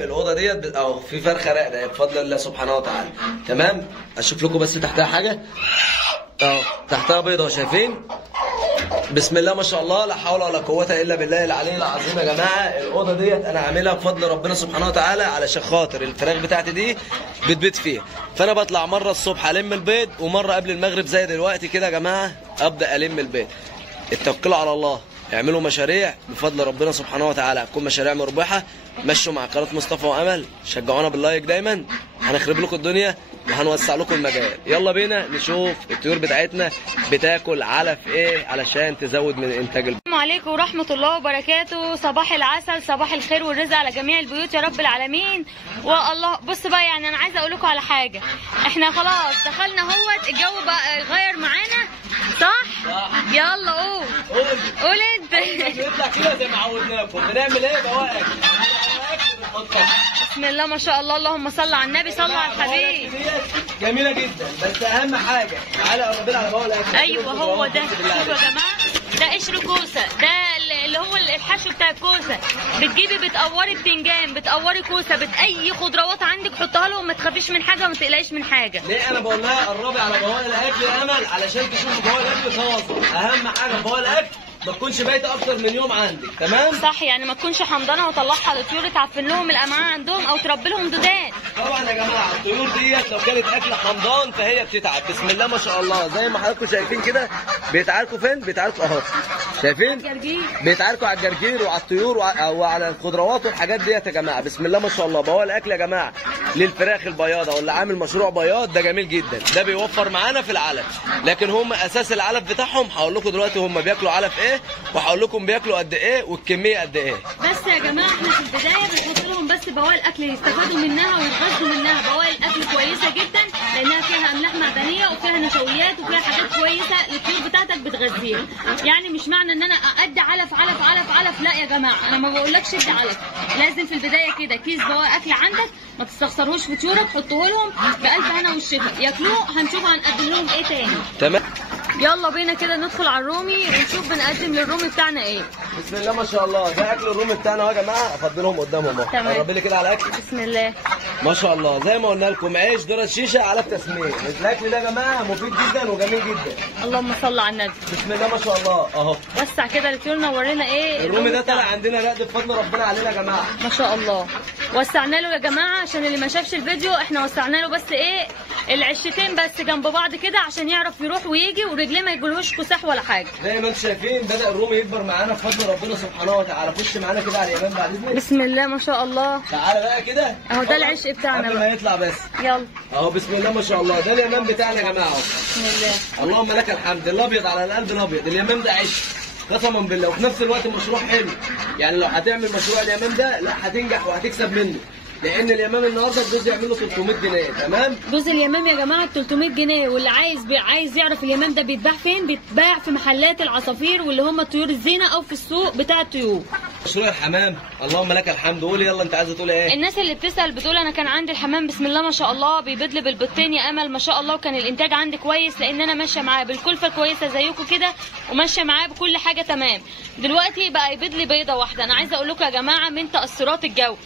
الاوضه ديت او في فرخه راقده بفضل الله سبحانه وتعالى. تمام. اشوف لكم بس تحتها حاجه تحتها بيضه شايفين. بسم الله ما شاء الله، لا حول ولا قوه الا بالله العلي العظيم. يا جماعه الاوضه ديت انا عاملها بفضل ربنا سبحانه وتعالى علشان خاطر الفراخ بتاعتي دي بتبيض فيها، فانا بطلع مره الصبح الم البيض ومره قبل المغرب زي دلوقتي كده يا جماعه ابدا الم البيض. اتوكلوا على الله، اعملوا مشاريع بفضل ربنا سبحانه وتعالى، هتكون مشاريع مربحه. مشوا مع قناه مصطفى وامل، شجعونا باللايك دايما، هنخرب لكم الدنيا وهنوسع لكم المجال. يلا بينا نشوف الطيور بتاعتنا بتاكل علف ايه علشان تزود من انتاج السلام عليكم ورحمه الله وبركاته. صباح العسل، صباح الخير والرزق على جميع البيوت يا رب العالمين. والله بص بقى، يعني انا عايزه اقول لكم على حاجه. احنا خلاص دخلنا اهوت، الجو بقى غير معانا صح؟ يلا قول انت. نطلع كده زي ما عودناكم. بنعمل ايه بواقع؟ بسم الله ما شاء الله، اللهم صل على النبي، صل على الحبيب. جميله جدا، بس اهم حاجه تعالى قربنا على بواقع الاكل. ايوه هو ده. شوفوا يا جماعه، ده قشر كوسه، ده اللي هو الحشو بتاع الكوسه. بتجيبي بتقوري بتنجان، بتقوري كوسه، اي خضروات عندك حطها لهم، ما تخافيش من حاجه وما تقلقيش من حاجه. ليه انا بقول لها قربي على بواقع الاكل يا امل؟ علشان تشوفي بواقع الاكل طازه. اهم حاجه بواقع الاكل ما تكونش بايته اكتر من يوم عندك. تمام صح، يعني ما تكونش حمضانه وطلعها للطيور تعفن لهم الامعاء عندهم او تربي لهم دودان. طبعا يا جماعه الطيور ديت لو كانت اكله حمضان فهي بتتعب. بسم الله ما شاء الله، زي ما حضراتكم شايفين كده بيتعاركوا فين؟ بيتعاركوا اهو، شايفين؟ بيتعاركوا على الجرجير وعلى الطيور وعلى الخضروات والحاجات ديت يا جماعه. بسم الله ما شاء الله. بواقع الاكل يا جماعه للفراخ البياضه واللي عامل مشروع بياض ده جميل جدا، ده بيوفر معانا في العلف. لكن هم اساس العلف بتاعهم هقول لكم دلوقتي هم بياكلوا علف ايه، وهقول لكم بياكلوا قد ايه والكميه قد ايه. بس يا جماعه احنا في البدايه بنحط لهم بس بواقي الاكل يستفادوا منها ويتغذوا منها. بواقي الاكل كويسه جدا لانها فيها املاح معدنيه وفيها نشويات وفيها حاجات كويسه للطيور بتاعتك بتغذيها. يعني مش معنى ان انا ادي علف علف علف علف، لا يا جماعه، انا ما بقولكش ادي علف. لازم في البدايه كده كيس بواقي اكل عندك ما تستخسرهوش في طيورك، حطوه لهم بألف هنا والشفا ياكلوه. هنشوف هنقدم لهم ايه تاني. تمام. يلا بينا كده ندخل على الرومي ونشوف بنقدم للرومي بتاعنا ايه. بسم الله ما شاء الله، ده اكل الرومي بتاعنا اهو يا جماعه، افضلهم قدامهم اهو. تمام. قربي لي كده على الاكل. بسم الله ما شاء الله، زي ما قلنا لكم عيش ذره شيشه على تسمين. الاكل ده يا جماعه مفيد جدا وجميل جدا. اللهم صل على النبي. بسم الله ما شاء الله اهو. وسع كده لطيورنا وورينا ايه الرومي ده طلع عندنا رقد بفضل ربنا علينا يا جماعه. ما شاء الله. وسعنا له يا جماعه، عشان اللي ما شافش الفيديو احنا وسعنا له بس ايه العشتين بس جنب بعض كده عشان يعرف يروح ويجي ورجليه ما يجيلهوش كساح ولا حاجه. زي ما انتم شايفين بدا الرومي يكبر معانا بفضل ربنا سبحانه وتعالى. خش معانا كده على اليمين بعد اذنك. بسم الله ما شاء الله. تعالى بقى كده اهو ده العشق بتاعنا قبل ما يطلع بس. يلا اهو بسم الله ما شاء الله، ده اليمين بتاعنا يا جماعه اهو. بسم الله. اللهم لك الحمد. الابيض على القلب الابيض. اليمين ده عشق قسما بالله، وفي نفس الوقت مشروع حلو. يعني لو هتعمل مشروع اليمين ده لا هتنجح وهتكسب منه، لان اليمام النهارده الجوز يعمل له 300 جنيه. تمام. جوز اليمام يا جماعه ب 300 جنيه، واللي عايز يعرف اليمام ده بيتباع فين، بيتباع في محلات العصافير واللي هم طيور الزينه او في السوق بتاع الطيور. مشروع الحمام اللهم لك الحمد. قولي يلا انت عايزه تقولي ايه؟ الناس اللي بتسال بتقول انا كان عندي الحمام بسم الله ما شاء الله بيبيض لي بالبيضتين يا امل ما شاء الله، وكان الانتاج عندي كويس لان انا ماشيه معاه بالكلفه كويسه زيكم كده وماشيه معاه بكل حاجه تمام. دلوقتي بقى يبيض لي بيضه واحده. انا عايزه اقول لكم يا جماعه من تاثرات الجو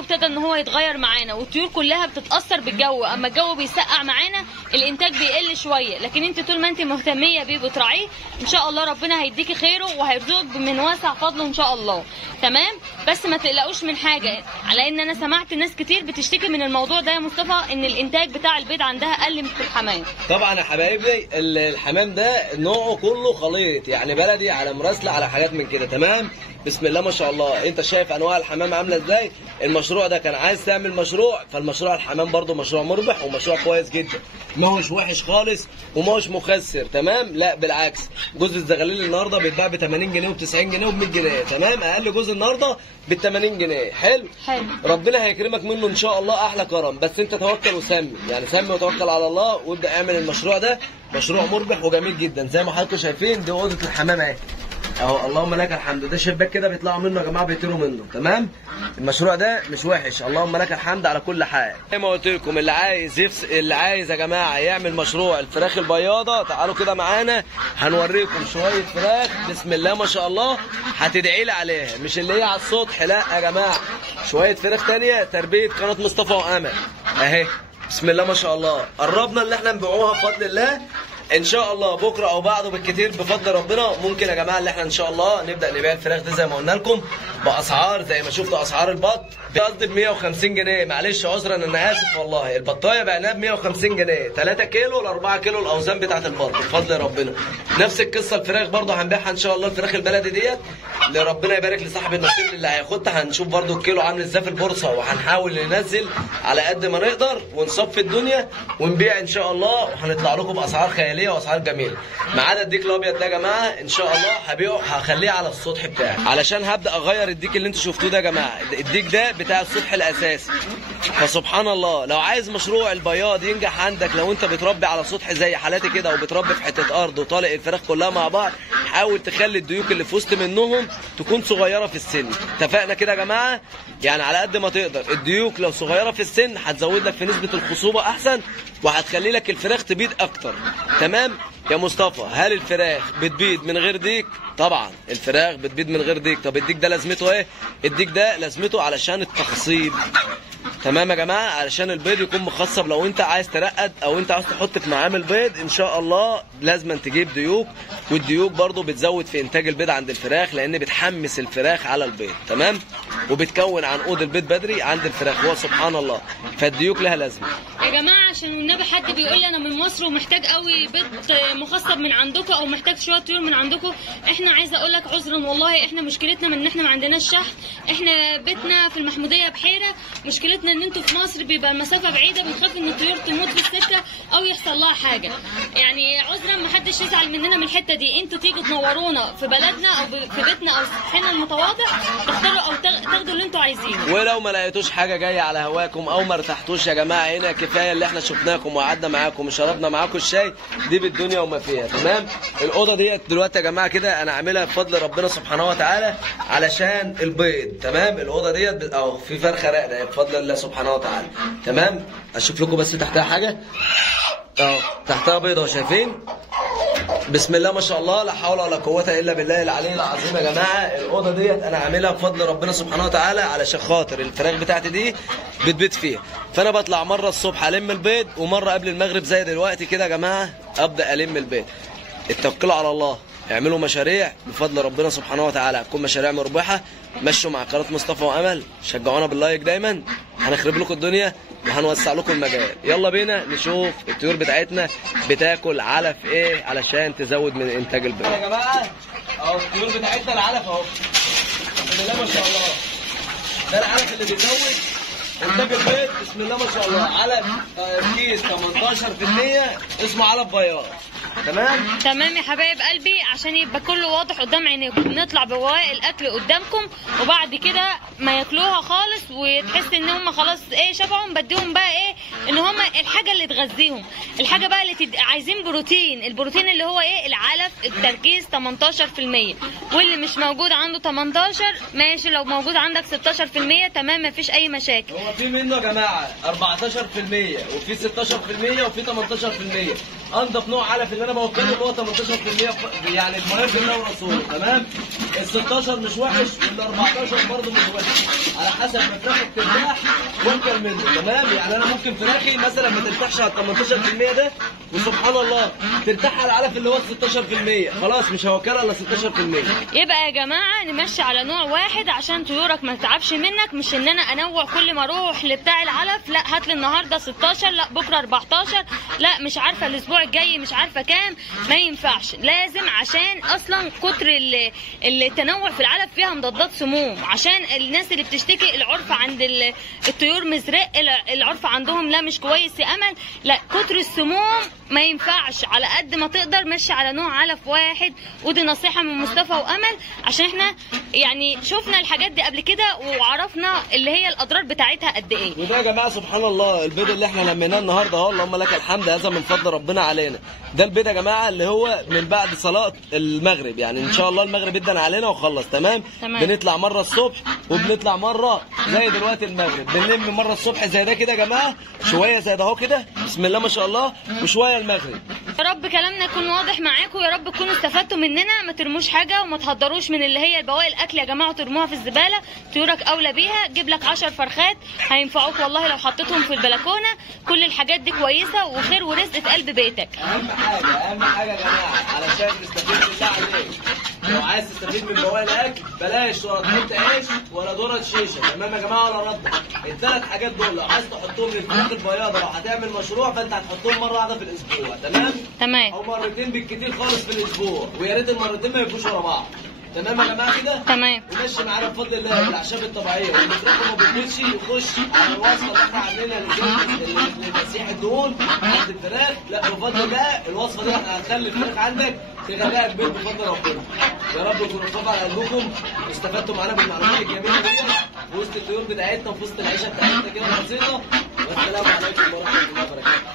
ابتدى ان هو يتغير معانا والطيور كلها بتتاثر بالجو. اما الجو بيسقع معانا الانتاج بيقل شويه، لكن انت طول ما انت مهتميه بيه بتراعيه ان شاء الله ربنا هيديكي خيره وهيرزقك من واسع فضله ان شاء الله. تمام. بس ما تقلقوش من حاجه، على ان انا سمعت ناس كتير بتشتكي من الموضوع ده يا مصطفى، ان الانتاج بتاع البيض عندها اقل من الحمام. طبعا يا حبايبي الحمام ده نوعه كله خليط، يعني بلدي على مراسله على حاجات من كده. تمام. بسم الله ما شاء الله. انت شايف انواع الحمام عامله ازاي. المشروع ده كان عايز تعمل مشروع، فالمشروع الحمام برضو مشروع مربح ومشروع كويس جدا، ما هوش وحش خالص وما هوش مخسر. تمام. لا بالعكس، جوز الزغاليل النهارده بيتباع ب 80 جنيه وب 90 جنيه وب 100 جنيه. تمام. اقل جوز النهارده ب 80 جنيه. حلو. ربنا هيكرمك منه ان شاء الله احلى كرم، بس انت توكل وسمي، يعني سمي وتوكل على الله وابدا اعمل المشروع ده. مشروع مربح وجميل جدا. زي ما حضراتكم شايفين دي اوضه الحمام اهي. اهو اللهم لك الحمد. ده شباك كده بيطلعوا منه يا جماعه، بيطيروا منه. تمام، المشروع ده مش وحش، اللهم لك الحمد على كل حال. زي ما قلت لكم، اللي عايز يا جماعه يعمل مشروع الفراخ البياضه، تعالوا كده معانا هنوريكم شويه فراخ بسم الله ما شاء الله هتدعي لي عليها، مش اللي هي على السطح، لا يا جماعه، شويه فراخ تانية تربيه قناه مصطفى وامل اهي بسم الله ما شاء الله. قربنا اللي احنا نبيعوها بفضل الله ان شاء الله، بكره او بعده بالكتير بفضل ربنا. ممكن يا جماعه اللي احنا ان شاء الله نبدا نبيع الفراخ دي زي ما قلنا لكم باسعار زي ما شفتوا اسعار البط، قصدي ب 150 جنيه، معلش عذرا انا اسف والله. البطايه بعناها ب 150 جنيه 3 كيلو ل 4 كيلو الاوزان بتاعه البط بفضل ربنا. نفس القصه الفراخ برضه هنبيعها ان شاء الله، الفراخ البلدي ديت اللي ربنا يبارك لصاحب النصيب اللي هياخدها. هنشوف برضه الكيلو عامل ازاي في البورصه، وهنحاول ننزل على قد ما نقدر ونصفي الدنيا ونبيع ان شاء الله، وهنطلع لكم باسعار خياليه واسعار جميله. ما عدا الديك الابيض ده يا جماعه ان شاء الله هبيعه، هخليه على السطح بتاعي علشان هبدا اغير الديك اللي انتوا شفتوه ده يا جماعه. الديك ده بتاع السطح الاساسي، فسبحان الله لو عايز مشروع البياض ينجح عندك، لو انت بتربي على سطح زي حالاتي كده وبتربي في حته ارض وطالق الفراخ كلها مع بعض، حاول تخلي الديوك اللي في وسط منهم تكون صغيره في السن. اتفقنا كده يا جماعه؟ يعني على قد ما تقدر الديوك لو صغيره في السن هتزود لك في نسبه الخصوبه احسن، وهتخلي لك الفراخ تبيض اكتر. تمام يا مصطفى؟ هل الفراخ بتبيض من غير ديك؟ طبعا الفراخ بتبيض من غير ديك. طب الديك ده لازمته ايه؟ الديك ده لازمته علشان التخصيب. تمام يا جماعه؟ علشان البيض يكون مخصب. لو انت عايز ترقد او انت عايز تحط في معامل بيض ان شاء الله لازم تجيب ديوك، والديوك برضو بتزود في انتاج البيض عند الفراخ، لان بتحمس الفراخ على البيض. تمام، وبتكون عنقود البيض بدري عند الفراخ، هو سبحان الله. فالديوك لها لازمه يا جماعه. عشان النبي حد بيقول لي انا من مصر ومحتاج قوي بيض مخصب من عندكم او محتاج شويه طيور من عندكم، احنا عايزه اقول لك عذرا والله، احنا مشكلتنا من ان احنا ما عندناش شحن. احنا بيتنا في المحموديه بحيره، مشكلتنا ان انتوا في مصر بيبقى المسافه بعيده، بنخاف ان الطيور تموت في السكه او يحصل لها حاجه. يعني عذرا ما حدش يزعل مننا من الحته دي، انتوا تيجوا تنورونا في بلدنا او في بيتنا او سطحنا المتواضع، تختاروا او تاخدوا اللي انتوا عايزينه. ولو ما لقيتوش حاجه جايه على هواكم او ما ارتحتوش يا جماعه، هنا كفايه اللي احنا شفناكم وقعدنا معاكم وشربنا معاكم الشاي دي بالدنيا وما فيها. تمام، الاوضه ديت دلوقتي يا جماعه كده انا عاملها بفضل ربنا سبحانه وتعالى علشان البيض. تمام، الاوضه ديت اهو في فرخه راقده بفضل الله سبحانه وتعالى. تمام، اشوف لكم بس تحتها حاجه اهو، تحتها بيضه شايفين بسم الله ما شاء الله، لا حول ولا قوه الا بالله العلي العظيم. يا جماعه الاوضه ديت انا عاملها بفضل ربنا سبحانه وتعالى علشان خاطر الفراخ بتاعتي دي بتبيض فيها، فانا بطلع مره الصبح الم البيض ومره قبل المغرب زي دلوقتي كده يا جماعه ابدا الم البيض. اتوكلوا على الله، اعملوا مشاريع بفضل ربنا سبحانه وتعالى، هتكون مشاريع مربحه. مشوا مع قناه مصطفى وامل، شجعونا باللايك دايما، هنخرب لكم الدنيا وهنوسع لكم المجال. يلا بينا نشوف الطيور بتاعتنا بتاكل علف ايه علشان تزود من انتاج البيض. يا جماعه اهو الطيور بتاعتنا العلف اهو بسم الله ما شاء الله، ده العلف اللي بيزود انتاج البيض بسم الله ما شاء الله. علف كيس 18% اسمه علف بياض. تمام يا حبايب قلبي، عشان يبقى كله واضح قدام عينيكم. بنطلع بواقي الاكل قدامكم، وبعد كده ما ياكلوها خالص وتحس ان هم خلاص ايه شبعهم، بديهم بقى ايه ان هم الحاجه اللي تغذيهم، الحاجه بقى اللي عايزين بروتين. البروتين اللي هو ايه العلف، التركيز 18%، واللي مش موجود عنده 18 ماشي، لو موجود عندك 16% تمام مفيش اي مشاكل. هو في منه يا جماعه 14% وفي 16% وفي 18%. انضف نوع علف اللي انا بوكله اللي هو 18%، يعني المهم بالله ورسوله. تمام، ال 16 مش وحش وال 14 برضه مش وحش، على حسب ما فراخك ترتاح وكل منه. تمام، يعني انا ممكن فراخي مثلا ما ترتاحش على 18% ده، وسبحان الله ترتاح على العلف اللي هو 16%، خلاص مش هوكلها الا 16%. يبقى يا جماعه نمشي على نوع واحد عشان طيورك ما تتعبش منك، مش ان انا انوع كل ما اروح لبتاع العلف، لا هات لي النهارده 16، لا بكره 14، لا مش عارفه الاسبوع الجاي مش عارفه كام. ما ينفعش، لازم عشان اصلا كتر التنوع في العلف فيها مضادات سموم، عشان الناس اللي بتشتكي العرف عند الطيور مزرق، العرف عندهم لا مش كويس يا امل، لا كتر السموم ما ينفعش، على قد ما تقدر مشي على نوع علف واحد. ودي نصيحه من مصطفى وامل، عشان احنا يعني شفنا الحاجات دي قبل كده وعرفنا اللي هي الاضرار بتاعتها قد ايه. وده يا جماعه سبحان الله البيض اللي احنا لميناه النهارده اهو، اللهم لك الحمد، هذا من فضل ربنا علينا. ده البيض يا جماعه اللي هو من بعد صلاه المغرب، يعني ان شاء الله المغرب ادن علينا وخلص تمام. بنطلع مره الصبح وبنطلع مره زي دلوقتي المغرب، بنلم مره الصبح زي ده كده يا جماعه، شويه زي ده اهو كده بسم الله ما شاء الله، وشويه المغرب. يا رب كلامنا يكون واضح معاكم، يا رب تكونوا استفدتوا مننا. ما ترموش حاجه وما تهدروش من اللي هي بواقي الاكل يا جماعه وترموها في الزباله، طيورك اولى بيها. جيب لك 10 فرخات هينفعوك والله لو حطيتهم في البلكونه. كل الحاجات دي كويسه وخير ورزق في قلب بيتك. اهم حاجه يا جماعه علشان تستفيد بالله عليك، لو عايز تستفيد من بواقي الاكل بلاش ولا تحط عيش ولا ذره شيشه، تمام يا جماعه، ولا رده. الثلاث حاجات دول لو عايز تحطهم للفراخ البياضه، لو هتعمل مشروع فانت هتحطهم مره واحده في الاسبوع، تمام او مرتين بالكتير خالص في الاسبوع، ويا ريت المرتين ما يبقوش ورا بعض. تمام يا جماعه كده؟ تمام. ومشي معانا بفضل الله الاعشاب الطبيعيه، واللي الفراخ ما بتموتش يخش على الوصفه اللي احنا عاملينها لتسيح الدهون عند الفراخ. لا بفضل الله الوصفه دي احنا هنخلي الفراخ عندك تغرقها البيت بفضل ربنا. يا رب يكون خفيف على قلبكم واستفدتوا معانا بالمعلومات الجميله دي في وسط الطيور بتاعتنا وفي وسط العيشه بتاعتنا كده بسيطه. والسلام عليكم ورحمه الله وبركاته.